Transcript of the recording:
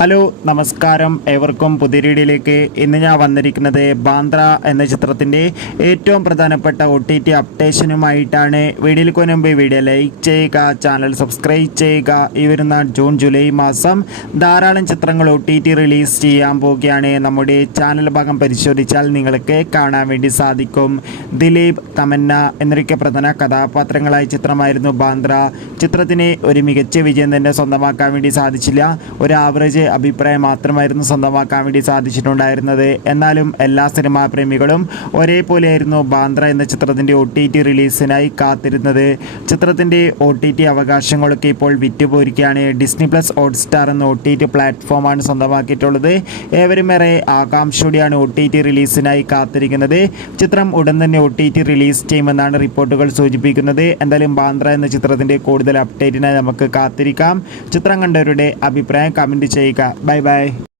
Hello നമസ്കാരം, ഏവർക്കും പുതിയ വീഡിയോയിലേക്ക്. ഇന്ന് ഞാൻ വന്നിരിക്കുന്നത് ബാന്ദ്ര എന്ന ചിത്രത്തിൻ്റെ ഏറ്റവും പ്രധാനപ്പെട്ട OTT അപ്ഡേഷനുമായിട്ടാണ്. വീഡിയോയിലേക്ക് മുൻപ് വീഡിയോ ലൈക്ക് ചെയ്യുക, ചാനൽ സബ്സ്ക്രൈബ് ചെയ്യുക. ഈ വരുന്ന ജൂൺ ജൂലൈ മാസം ധാരാളം ചിത്രങ്ങൾ OTT റിലീസ് ചെയ്യാൻ പോവുകയാണ്. നമ്മുടെ ചാനൽ ഭാഗം പരിശോധിച്ചാൽ നിങ്ങൾക്ക് കാണാൻ വേണ്ടി സാധിക്കും. ദിലീപ്, തമന്ന എന്നൊക്കെ പ്രധാന കഥാപാത്രങ്ങളായ ചിത്രമായിരുന്നു ബാന്ദ്ര. ചിത്രത്തിന് ഒരു മികച്ച വിജയം തന്നെ സ്വന്തമാക്കാൻ വേണ്ടി സാധിച്ചില്ല. ഒരു ആവറേജ് അഭിപ്രായം മാത്രമായിരുന്നു സ്വന്തമാക്കാൻ വേണ്ടി സാധിച്ചിട്ടുണ്ടായിരുന്നത്. എന്നാലും എല്ലാ സിനിമാ പ്രേമികളും ഒരേപോലെയായിരുന്നു ബാന്ദ്ര എന്ന ചിത്രത്തിൻ്റെ OTT റിലീസിനായി കാത്തിരുന്നത്. ചിത്രത്തിൻ്റെ OTT അവകാശങ്ങളൊക്കെ ഇപ്പോൾ വിറ്റുപോയിരിക്കുകയാണ്. ഡിസ്നി പ്ലസ് ഹോട്ട്സ്റ്റാർ എന്ന OTT പ്ലാറ്റ്ഫോമാണ് സ്വന്തമാക്കിയിട്ടുള്ളത്. ഏവരുമേറെ ആകാംക്ഷയോടെയാണ് OTT റിലീസിനായി കാത്തിരിക്കുന്നത്. ചിത്രം ഉടൻ തന്നെ OTT റിലീസ് ചെയ്യുമെന്നാണ് റിപ്പോർട്ടുകൾ സൂചിപ്പിക്കുന്നത്. എന്തായാലും ബാന്ദ്ര എന്ന ചിത്രത്തിൻ്റെ കൂടുതൽ അപ്ഡേറ്റിനായി നമുക്ക് കാത്തിരിക്കാം. ചിത്രം കണ്ടവരുടെ അഭിപ്രായം കമൻറ്റ് ചെയ്യുക. Bye bye.